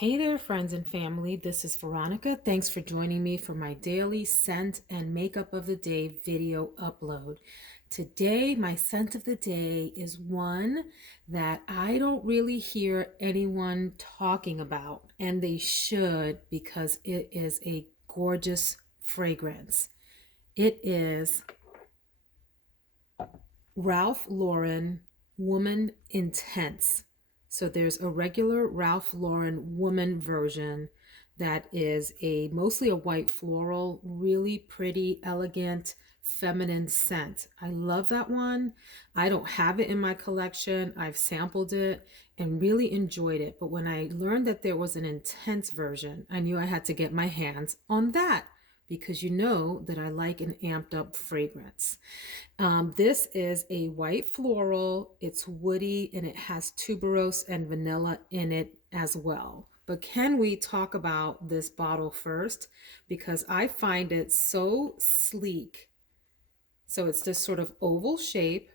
Hey there, friends and family. This is Veronica. Thanks for joining me for my daily scent and makeup of the day video upload. Today, my scent of the day is one that I don't really hear anyone talking about, and they should because it is a gorgeous fragrance. It is Ralph Lauren Woman Intense. So there's a regular Ralph Lauren woman version that is mostly a white floral, really pretty, elegant, feminine scent. I love that one. I don't have it in my collection. I've sampled it and really enjoyed it. But when I learned that there was an intense version, I knew I had to get my hands on that because you know that I like an amped up fragrance. This is a white floral, it's woody, and it has tuberose and vanilla in it as well. But can we talk about this bottle first? Because I find it so sleek. So it's this sort of oval shape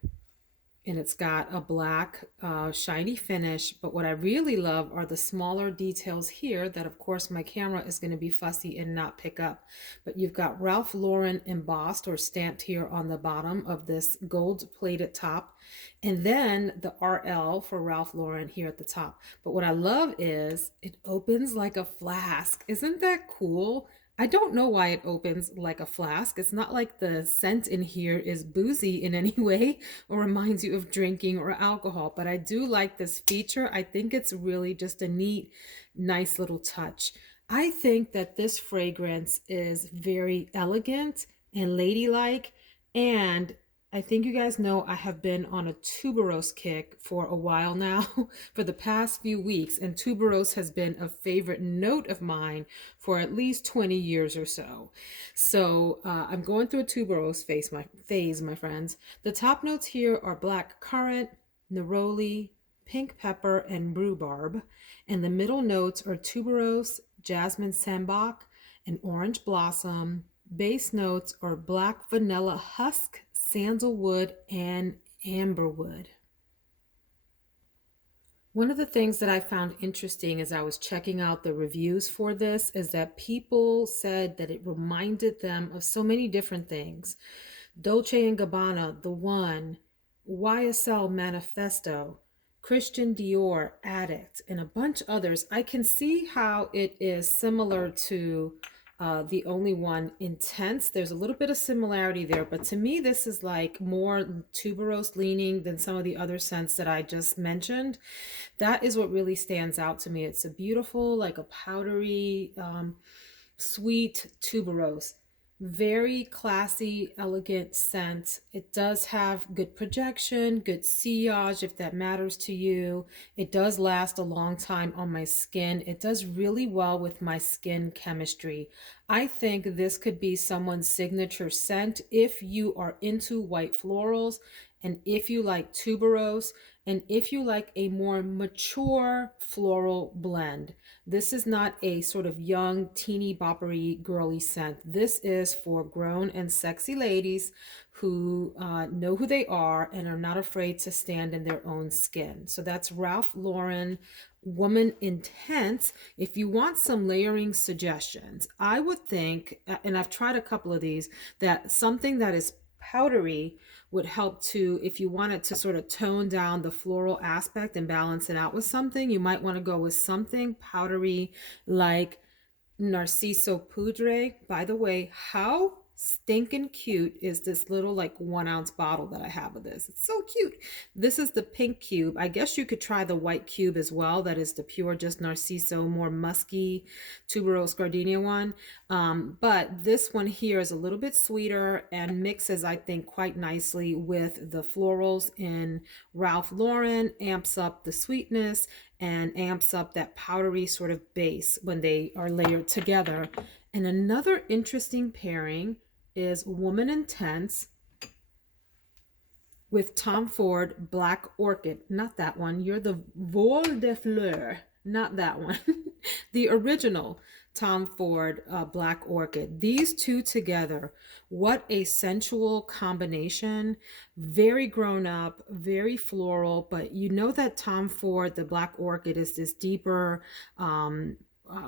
and it's got a black shiny finish. But what I really love are the smaller details here that of course my camera is going to be fussy and not pick up. But you've got Ralph Lauren embossed or stamped here on the bottom of this gold plated top, and then the RL for Ralph Lauren here at the top. But what I love is it opens like a flask. Isn't that cool? I don't know why it opens like a flask. It's not like the scent in here is boozy in any way or reminds you of drinking or alcohol, but I do like this feature. I think it's really just a neat, nice little touch. I think that this fragrance is very elegant and ladylike, and I think you guys know I have been on a tuberose kick for a while now, for the past few weeks, and tuberose has been a favorite note of mine for at least 20 years or so. So I'm going through a tuberose phase, my friends. The top notes here are black currant, neroli, pink pepper, and rhubarb. And the middle notes are tuberose, jasmine sambac, and orange blossom. Base notes are black vanilla husk, sandalwood, and amberwood. One of the things that I found interesting as I was checking out the reviews for this is that people said that it reminded them of so many different things. Dolce & Gabbana, The One, YSL Manifesto, Christian Dior, Addict, and a bunch others. I can see how it is similar to The Only One, Intense. There's a little bit of similarity there, but to me, this is like more tuberose leaning than some of the other scents that I just mentioned. That is what really stands out to me. It's a beautiful, like a powdery, sweet tuberose. Very classy, elegant scent. It does have good projection, good sillage if that matters to you. It does last a long time on my skin. It does really well with my skin chemistry. I think this could be someone's signature scent if you are into white florals and if you like tuberose and if you like a more mature floral blend. This is not a sort of young, teeny boppery, girly scent. This is for grown and sexy ladies who know who they are and are not afraid to stand in their own skin. So that's Ralph Lauren Woman Intense. If you want some layering suggestions, I would think, and I've tried a couple of these, that something that is powdery would help to, if you wanted to sort of tone down the floral aspect and balance it out with something, you might want to go with something powdery like Narciso Poudre. By the way, how stinking cute is this little like 1 ounce bottle that I have of this? It's so cute. This is the pink cube. I guess you could try the white cube as well. That is the pure just Narciso, more musky tuberose gardenia one. But this one here is a little bit sweeter and mixes, I think, quite nicely with the florals in Ralph Lauren, amps up the sweetness and amps up that powdery sort of base when they are layered together. And another interesting pairing is Woman Intense with Tom Ford Black Orchid. Not that one. You're the Vol de Fleur. Not that one. the original Tom Ford Black Orchid. These two together, what a sensual combination. Very grown up, very floral, but you know that Tom Ford, the Black Orchid, is this deeper,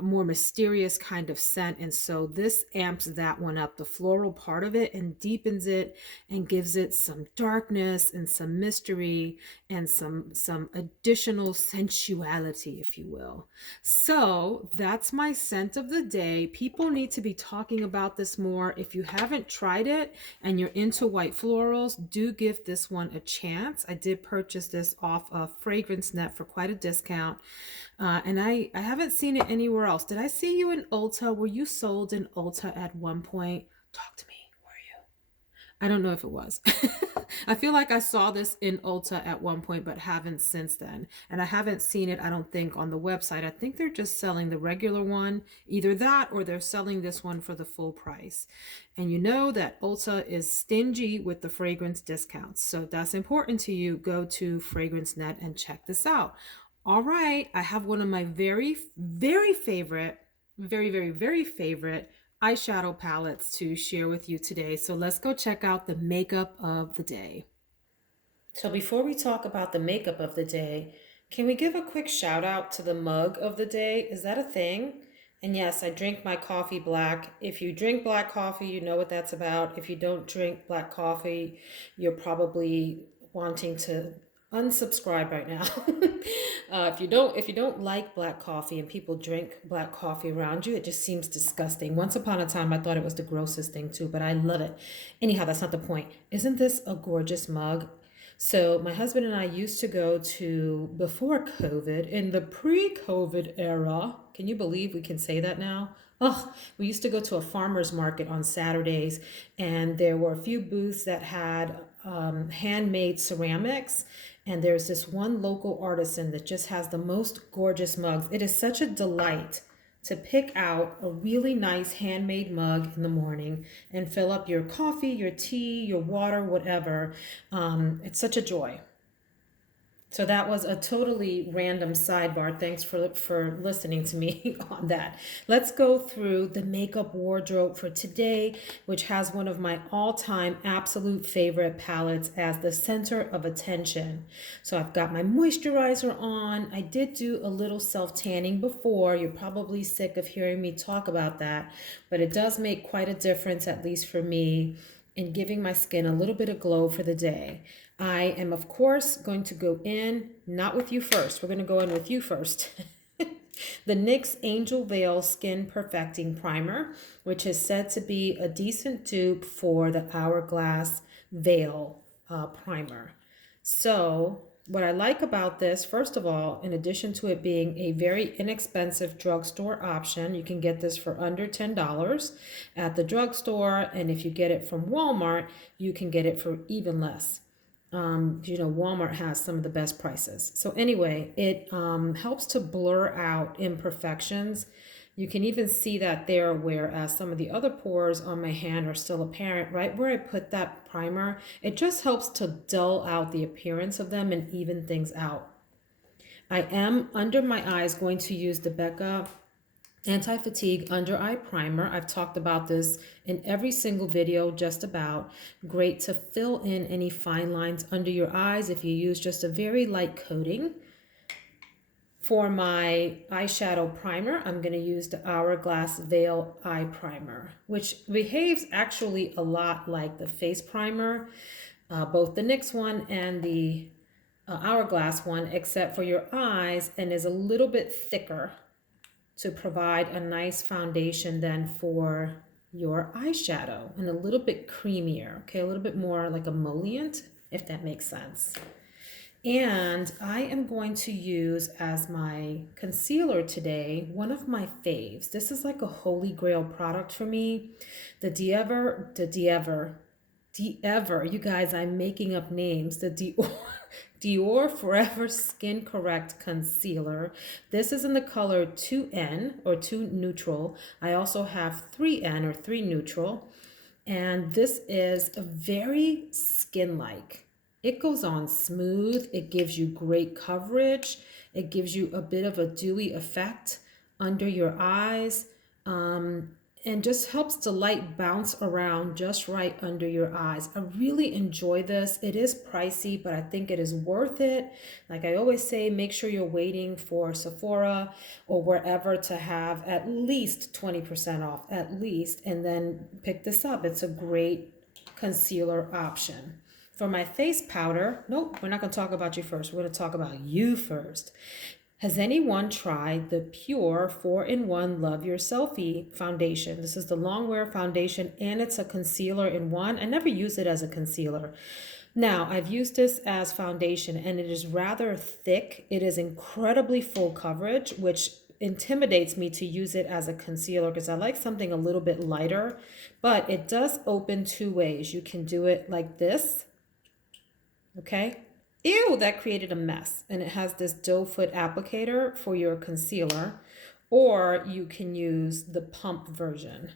more mysterious kind of scent. And so this amps that one up, the floral part of it, and deepens it and gives it some darkness and some mystery and some additional sensuality, if you will. So that's my scent of the day. People need to be talking about this more. If you haven't tried it and you're into white florals, do give this one a chance. I did purchase this off of Fragrance Net for quite a discount. And I haven't seen it anywhere else. Did I see you in Ulta? Were you sold in Ulta at one point? Talk to me. Were you? I don't know if it was. I feel like I saw this in Ulta at one point, but haven't since then. And I haven't seen it, I don't think, on the website. I think they're just selling the regular one. Either that or they're selling this one for the full price. And you know that Ulta is stingy with the fragrance discounts. So if that's important to you, go to Fragrance Net and check this out. All right, I have one of my very, very favorite, very favorite eyeshadow palettes to share with you today. So let's go check out the makeup of the day. So before we talk about the makeup of the day, can we give a quick shout out to the mug of the day? Is that a thing? And yes, I drink my coffee black. If you drink black coffee, you know what that's about. If you don't drink black coffee, you're probably wanting to unsubscribe right now. If you don't like black coffee and people drink black coffee around you, it just seems disgusting. Once upon a time, I thought it was the grossest thing too, but I love it. Anyhow, that's not the point. Isn't this a gorgeous mug? So my husband and I used to go to, before COVID, in the pre-COVID era. Can you believe we can say that now? Oh, we used to go to a farmer's market on Saturdays, and there were a few booths that had handmade ceramics. And there's this one local artisan that just has the most gorgeous mugs. It is such a delight to pick out a really nice handmade mug in the morning and fill up your coffee, your tea, your water, whatever. It's such a joy. So that was a totally random sidebar. Thanks for listening to me on that. Let's go through the makeup wardrobe for today, which has one of my all-time absolute favorite palettes as the center of attention. So I've got my moisturizer on. I did do a little self-tanning before. You're probably sick of hearing me talk about that, but it does make quite a difference, at least for me, in giving my skin a little bit of glow for the day. I am, of course, going to go in, not with you first. We're going to go in with you first. The NYX Angel Veil Skin Perfecting Primer, which is said to be a decent dupe for the Hourglass Veil Primer. So what I like about this, first of all, in addition to it being a very inexpensive drugstore option, you can get this for under $10 at the drugstore. And if you get it from Walmart, you can get it for even less. Walmart has some of the best prices. So anyway, it helps to blur out imperfections. You can even see that there, whereas some of the other pores on my hand are still apparent. Right where I put that primer, it just helps to dull out the appearance of them and even things out. I am, under my eyes, going to use the Becca Anti-Fatigue Under Eye Primer. I've talked about this in every single video, just about. Great to fill in any fine lines under your eyes if you use just a very light coating. For my eyeshadow primer, I'm going to use the Hourglass Veil Eye Primer, which behaves actually a lot like the face primer, both the NYX one and the Hourglass one, except for your eyes, and is a little bit thicker to provide a nice foundation then for your eyeshadow, and a little bit creamier, okay, a little bit more like emollient, if that makes sense. And I am going to use as my concealer today one of my faves. This is like a holy grail product for me, the Dior, you guys, I'm making up names, the Dior Forever Skin Correct Concealer. This is in the color 2N or 2 Neutral. I also have 3N or 3 Neutral. And this is a very skin-like. It goes on smooth. It gives you great coverage. It gives you a bit of a dewy effect. under your eyes, and just helps the light bounce around just right under your eyes. I really enjoy this. It is pricey, but I think it is worth it. Like I always say, make sure you're waiting for Sephora or wherever to have at least 20% off, at least, and then pick this up. It's a great concealer option. For my face powder, nope, we're not going to talk about you first. We're going to talk about you first. Has anyone tried the Pure 4-in-1 Love Your Selfie foundation? This is the long wear foundation and it's a concealer in one. I never use it as a concealer. Now, I've used this as foundation and it is rather thick. It is incredibly full coverage, which intimidates me to use it as a concealer because I like something a little bit lighter, but it does open two ways. You can do it like this, okay? Ew, that created a mess. And it has this doe foot applicator for your concealer, or you can use the pump version.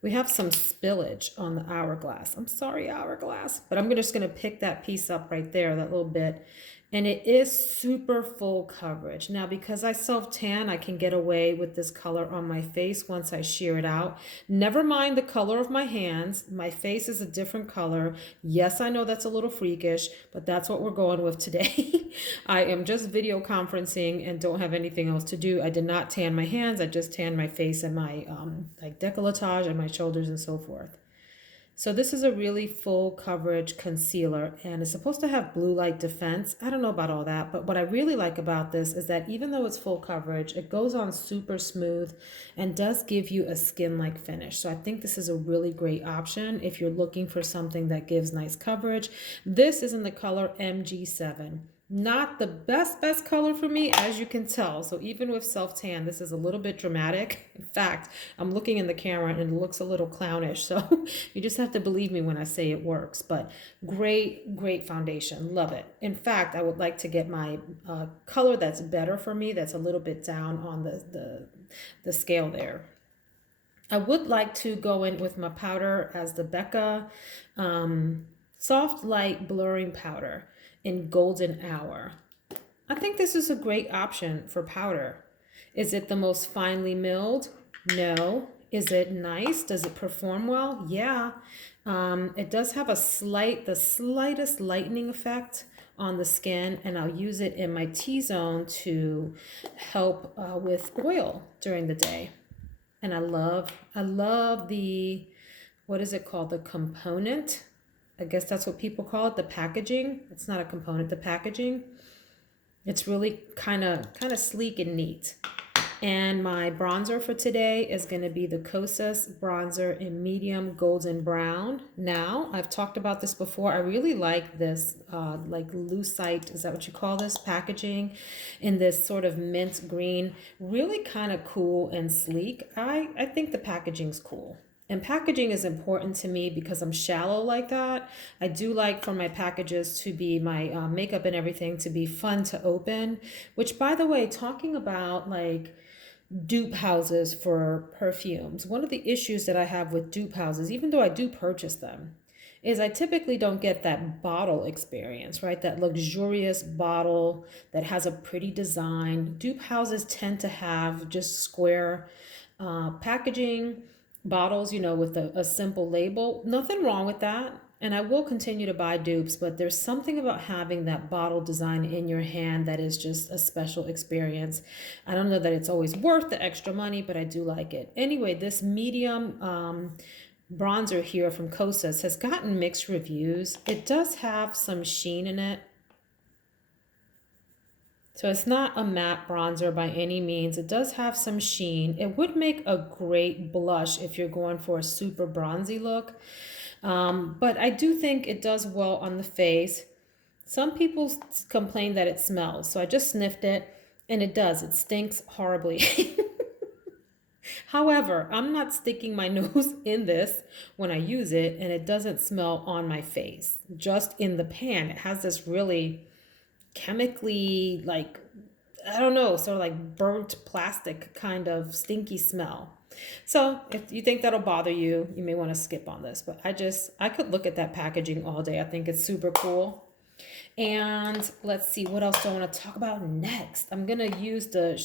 We have some spillage on the hourglass. I'm sorry, hourglass, but I'm just gonna pick that piece up right there, that little bit. And it is super full coverage. Now, because I self-tan, I can get away with this color on my face once I sheer it out. Never mind the color of my hands. My face is a different color. Yes, I know that's a little freakish, but that's what we're going with today. I am just video conferencing and don't have anything else to do. I did not tan my hands. I just tanned my face and my like décolletage and my shoulders and so forth. So this is a really full coverage concealer and it's supposed to have blue light defense. I don't know about all that, but what I really like about this is that even though it's full coverage, it goes on super smooth and does give you a skin-like finish. So I think this is a really great option if you're looking for something that gives nice coverage. This is in the color MG7. Not the best color for me, as you can tell. So even with self-tan, this is a little bit dramatic. In fact, I'm looking in the camera and it looks a little clownish. So you just have to believe me when I say it works. But great foundation. Love it. In fact, I would like to get my color that's better for me, that's a little bit down on the scale there. I would like to go in with my powder as the Becca Soft Light Blurring Powder in Golden Hour. I think this is a great option for powder. Is it the most finely milled? No. Is it nice? Does it perform well? Yeah. It does have the slightest lightening effect on the skin, and I'll use it in my T-zone to help with oil during the day. And I love the, what is it called? The component. I guess that's what people call it, the packaging. It's not a component, the packaging. It's really kind of sleek and neat. And my bronzer for today is going to be the KOSAS bronzer in medium golden brown. Now, I've talked about this before. I really like this like lucite, is that what you call this, packaging in this sort of mint green. Really kind of cool and sleek. I think the packaging's cool. And packaging is important to me because I'm shallow like that. I do like for my packages to be, my makeup and everything to be fun to open. Which, by the way, talking about like dupe houses for perfumes, one of the issues that I have with dupe houses, even though I do purchase them, is I typically don't get that bottle experience, right? That luxurious bottle that has a pretty design. Dupe houses tend to have just square packaging, bottles, you know, with a simple label. Nothing wrong with that. And I will continue to buy dupes, but there's something about having that bottle design in your hand that is just a special experience. I don't know that it's always worth the extra money, but I do like it. Anyway, this medium bronzer here from KOSAS has gotten mixed reviews. It does have some sheen in it. So it's not a matte bronzer by any means. It does have some sheen. It would make a great blush if you're going for a super bronzy look. But I do think it does well on the face. Some people complain that it smells. So I just sniffed it and it does. It stinks horribly. However, I'm not sticking my nose in this when I use it, and it doesn't smell on my face. Just in the pan. It has this really chemically, like, I don't know, sort of like burnt plastic kind of stinky smell. So if you think that'll bother you, you may want to skip on this, but I could look at that packaging all day. I think it's super cool. And let's see, what else do I want to talk about next? I'm going to use the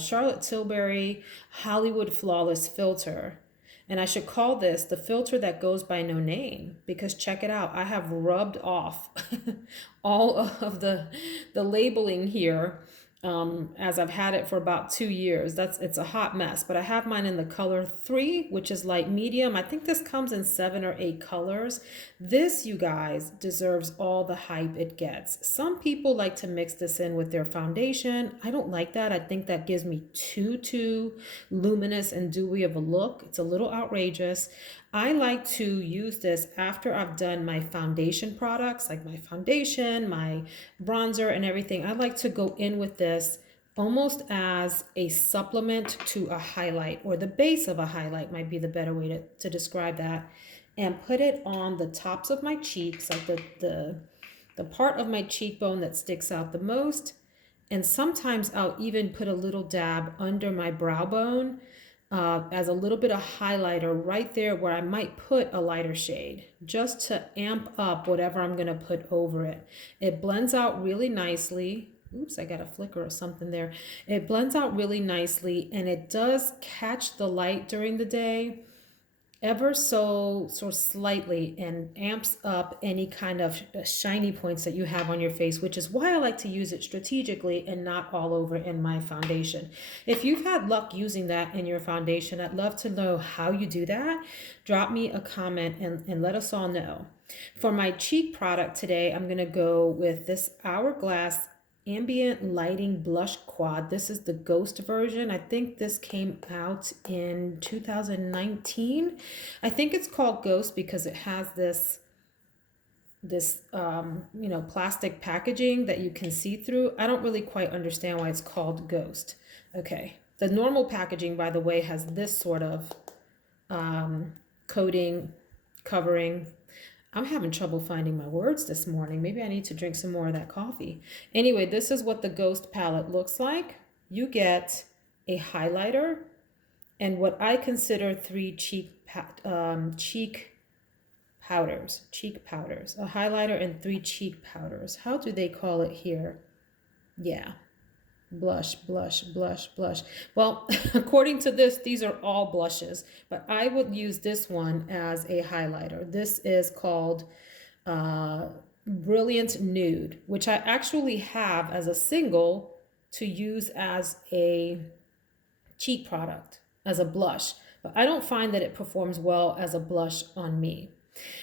Charlotte Tilbury Hollywood Flawless Filter. And I should call this the filter that goes by no name, because check it out. I have rubbed off all of the labeling here, as I've had it for about 2 years. It's a hot mess, but I have mine in the color 3, which is light medium. I think this comes in 7 or 8 colors. This, you guys, deserves all the hype it gets. Some people like to mix this in with their foundation. I don't like that. I think that gives me too luminous and dewy of a look. It's a little outrageous. I like to use this after I've done my foundation products, like my foundation, my bronzer, and everything. I like to go in with this almost as a supplement to a highlight, or the base of a highlight might be the better way to describe that, and put it on the tops of my cheeks, like the part of my cheekbone that sticks out the most. And sometimes I'll even put a little dab under my brow bone, as a little bit of highlighter right there where I might put a lighter shade, just to amp up whatever I'm going to put over it. It blends out really nicely. Oops, I got a flicker or something there. It blends out really nicely, and it does catch the light during the day ever so slightly, and amps up any kind of shiny points that you have on your face, which is why I like to use it strategically and not all over in my foundation. If you've had luck using that in your foundation, I'd love to know how you do that. Drop me a comment and let us all know. For my cheek product today, I'm going to go with this Hourglass Ambient Lighting Blush Quad. This is the Ghost version. I think this came out in 2019. I think it's called Ghost because it has this plastic packaging that you can see through. I don't really quite understand why it's called Ghost. Okay, the normal packaging, by the way, has this sort of coating, covering. I'm having trouble finding my words this morning. Maybe I need to drink some more of that coffee. Anyway, this is what the Ghost palette looks like. You get a highlighter and what I consider 3 cheek powders. A highlighter and 3 cheek powders. How do they call it here? Yeah. Blush. Well, according to this, these are all blushes, but I would use this one as a highlighter. This is called Brilliant Nude, which I actually have as a single to use as a cheek product, as a blush, but I don't find that it performs well as a blush on me.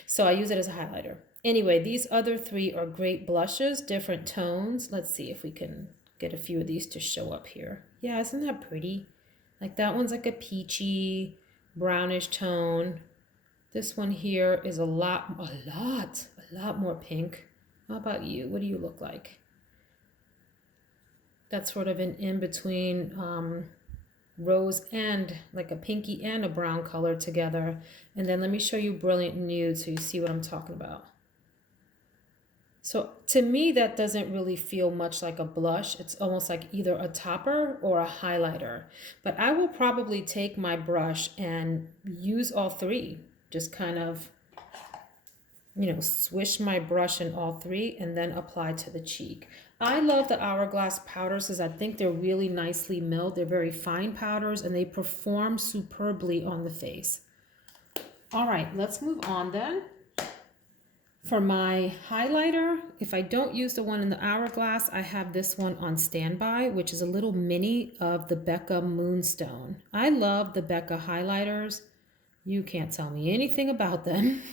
So I use it as a highlighter. Anyway, these other 3 are great blushes, different tones. Let's see if we can get a few of these to show up here. Yeah, isn't that pretty? Like that one's like a peachy, brownish tone. This one here is a lot more pink. How about you? What do you look like? That's sort of an in-between rose and like a pinky and a brown color together. And then let me show you Brilliant Nude so you see what I'm talking about. So to me, that doesn't really feel much like a blush. It's almost like either a topper or a highlighter. But I will probably take my brush and use all 3. Just kind of, swish my brush in all 3 and then apply to the cheek. I love the Hourglass powders because I think they're really nicely milled. They're very fine powders and they perform superbly on the face. All right, let's move on then. For my highlighter, if I don't use the one in the Hourglass, I have this one on standby, which is a little mini of the Becca Moonstone. I love the Becca highlighters. You can't tell me anything about them.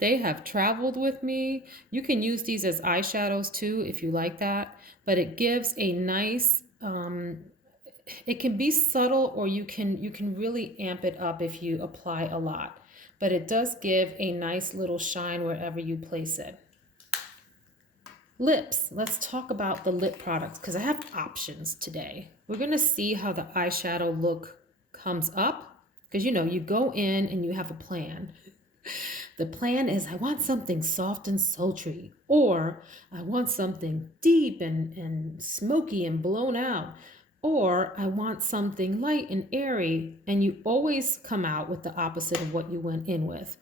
They have traveled with me. You can use these as eyeshadows too if you like that, but it gives a nice, it can be subtle, or you can really amp it up if you apply a lot. But it does give a nice little shine wherever you place it. Lips. Let's talk about the lip products because I have options today. We're going to see how the eyeshadow look comes up because, you go in and you have a plan. The plan is I want something soft and sultry, or I want something deep and smoky and blown out, or I want something light and airy, and you always come out with the opposite of what you went in with.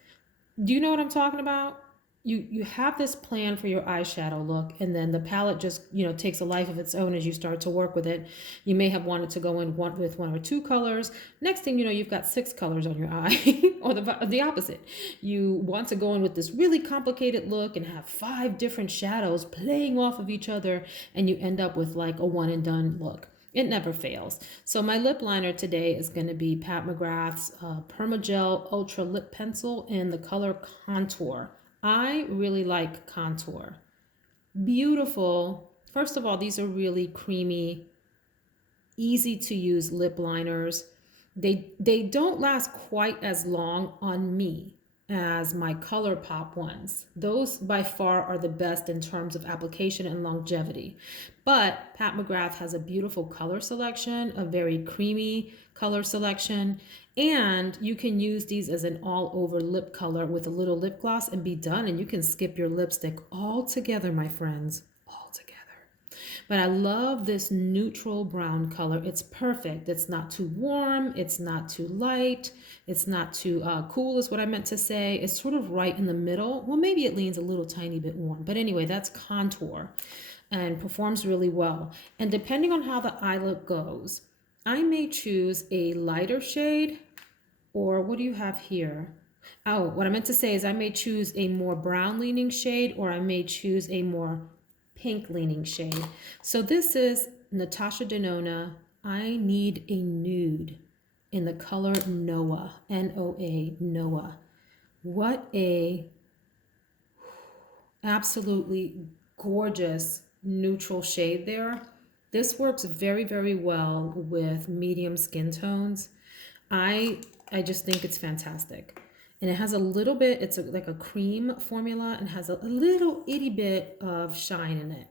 Do you know what I'm talking about? you have this plan for your eyeshadow look, and then the palette just, you know, takes a life of its own as you start to work with it. You may have wanted to go in with one or two colors. Next thing you know, you've got 6 colors on your eye, or the opposite. You want to go in with this really complicated look and have 5 different shadows playing off of each other, and you end up with like a one and done look. It never fails. So my lip liner today is going to be Pat McGrath's Permagel Ultra Lip Pencil in the color Contour. I really like Contour. Beautiful. First of all, these are really creamy, easy to use lip liners. They don't last quite as long on me as my ColourPop ones. Those by far are the best in terms of application and longevity. But Pat McGrath has a beautiful color selection, a very creamy color selection, and you can use these as an all over lip color with a little lip gloss and be done, and you can skip your lipstick altogether, my friends, altogether. But I love this neutral brown color. It's perfect. It's not too warm. It's not too light. It's not too cool is what I meant to say. It's sort of right in the middle. Well, maybe it leans a little tiny bit warm. But anyway, that's Contour and performs really well. And depending on how the eye look goes, I may choose a lighter shade, or what do you have here? Oh, what I meant to say is I may choose a more brown leaning shade, or I may choose a more pink leaning shade. So this is NATASHA DENONA I Need a Nude in the color NOA, N-O-A, NOA. What a absolutely gorgeous neutral shade there. This works very, very well with medium skin tones. I just think it's fantastic. And it has a little bit, it's like a cream formula and has a little itty bit of shine in it.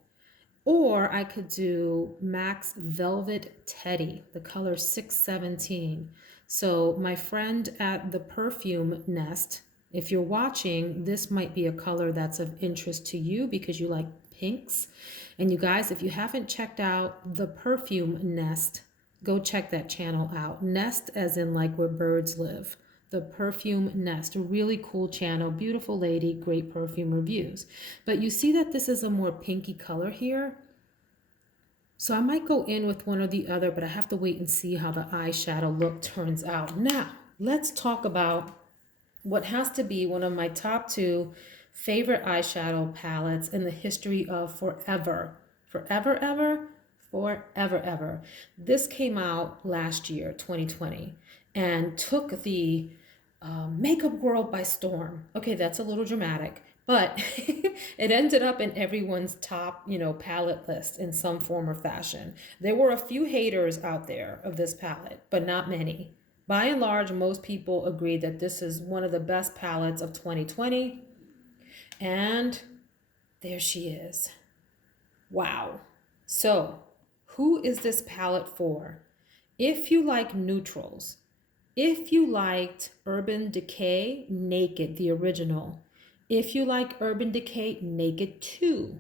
Or I could do Max Velvet Teddy, the color 617. So my friend at the Perfume Nest, if you're watching, this might be a color that's of interest to you because you like pinks. And you guys, if you haven't checked out the Perfume Nest, go check that channel out. Nest as in like where birds live. The Perfume Nest, a really cool channel, beautiful lady, great perfume reviews. But you see that this is a more pinky color here. So I might go in with one or the other, but I have to wait and see how the eyeshadow look turns out. Now, let's talk about what has to be one of my top 2 favorite eyeshadow palettes in the history of forever. Forever, ever? Forever, ever. This came out last year, 2020, and took the makeup world by storm. Okay, that's a little dramatic, but it ended up in everyone's top, palette list in some form or fashion. There were a few haters out there of this palette, but not many. By and large, most people agree that this is one of the best palettes of 2020. And there she is. Wow. So, who is this palette for? If you like neutrals, if you liked Urban Decay Naked, the original, if you like Urban Decay Naked 2,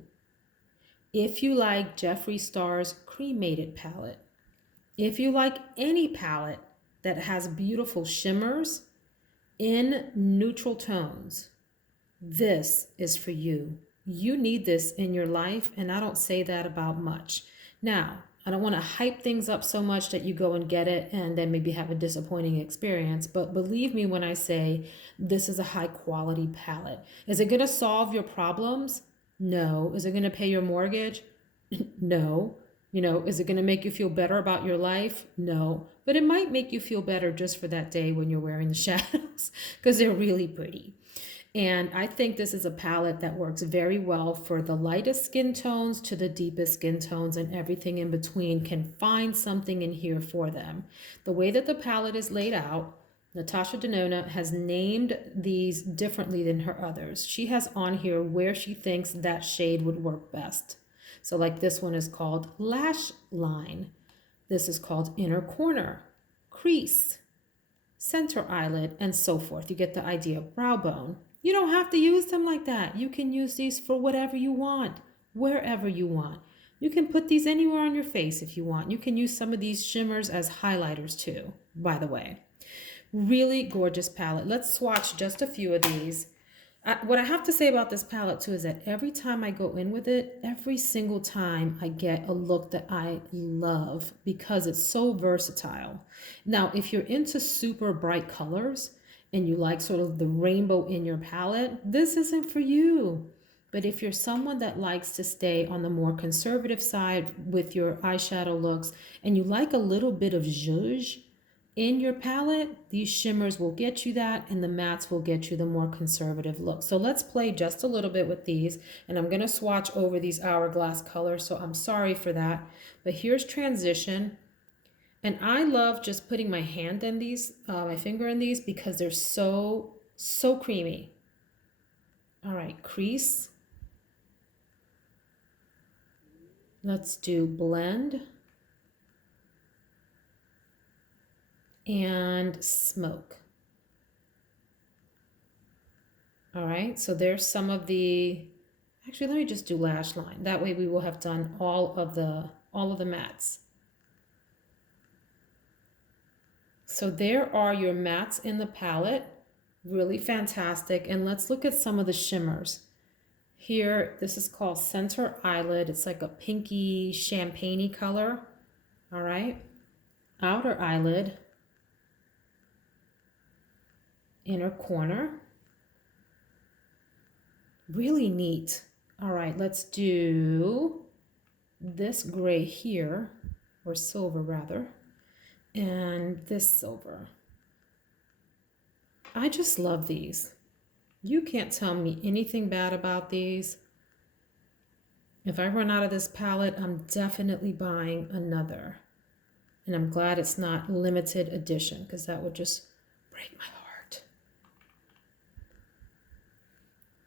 if you like Jeffree Star's Cremated palette, if you like any palette that has beautiful shimmers in neutral tones, this is for you. You need this in your life, and I don't say that about much. Now, I don't want to hype things up so much that you go and get it and then maybe have a disappointing experience. But believe me when I say this is a high quality palette. Is it going to solve your problems? No. Is it going to pay your mortgage? No. Is it going to make you feel better about your life? No. But it might make you feel better just for that day when you're wearing the shadows because they're really pretty. And I think this is a palette that works very well for the lightest skin tones to the deepest skin tones, and everything in between can find something in here for them. The way that the palette is laid out, NATASHA DENONA has named these differently than her others. She has on here where she thinks that shade would work best. So like this one is called Lash Line. This is called Inner Corner, Crease, Center Eyelid, and so forth. You get the idea. Brow Bone. You don't have to use them like that. You can use these for whatever you want, wherever you want. You can put these anywhere on your face if you want. You can use some of these shimmers as highlighters too, by the way. Really gorgeous palette. Let's swatch just a few of these. What I have to say about this palette too is that every time I go in with it, every single time I get a look that I love because it's so versatile. Now, if you're into super bright colors and you like sort of the rainbow in your palette, this isn't for you. But if you're someone that likes to stay on the more conservative side with your eyeshadow looks and you like a little bit of zhuzh, in your palette, these shimmers will get you that, and the mattes will get you the more conservative look. So let's play just a little bit with these, and I'm gonna swatch over these hourglass colors, so I'm sorry for that. But here's transition, and I love just putting my hand in these, my finger in these, because they're so creamy. All right, crease. Let's do blend and smoke. All right, so there's some of the, actually, let me just do lash line. That way we will have done all of the mattes. So there are your mattes in the palette, really fantastic. And let's look at some of the shimmers. Here, this is called Center Eyelid. It's like a pinky champagne-y color. All right, outer eyelid, inner corner. Really neat. All right, let's do this gray here, or silver rather, and this silver. I just love these. You can't tell me anything bad about these. If I run out of this palette, I'm definitely buying another. And I'm glad it's not limited edition, because that would just break my heart.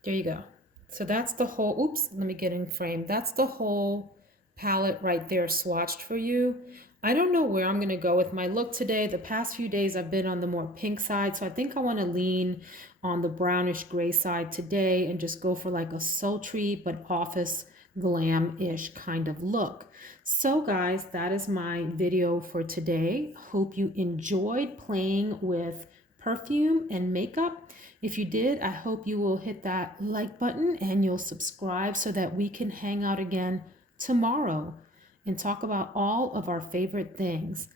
There you go. So that's the whole, oops, let me get in frame. That's the whole palette right there swatched for you. I don't know where I'm going to go with my look today. The past few days I've been on the more pink side, so I think I want to lean on the brownish gray side today and just go for like a sultry but office glam-ish kind of look. So guys, that is my video for today. Hope you enjoyed playing with perfume and makeup. If you did, I hope you will hit that like button and you'll subscribe so that we can hang out again tomorrow and talk about all of our favorite things.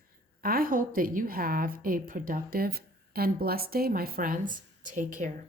I hope that you have a productive and blessed day, my friends. Take care.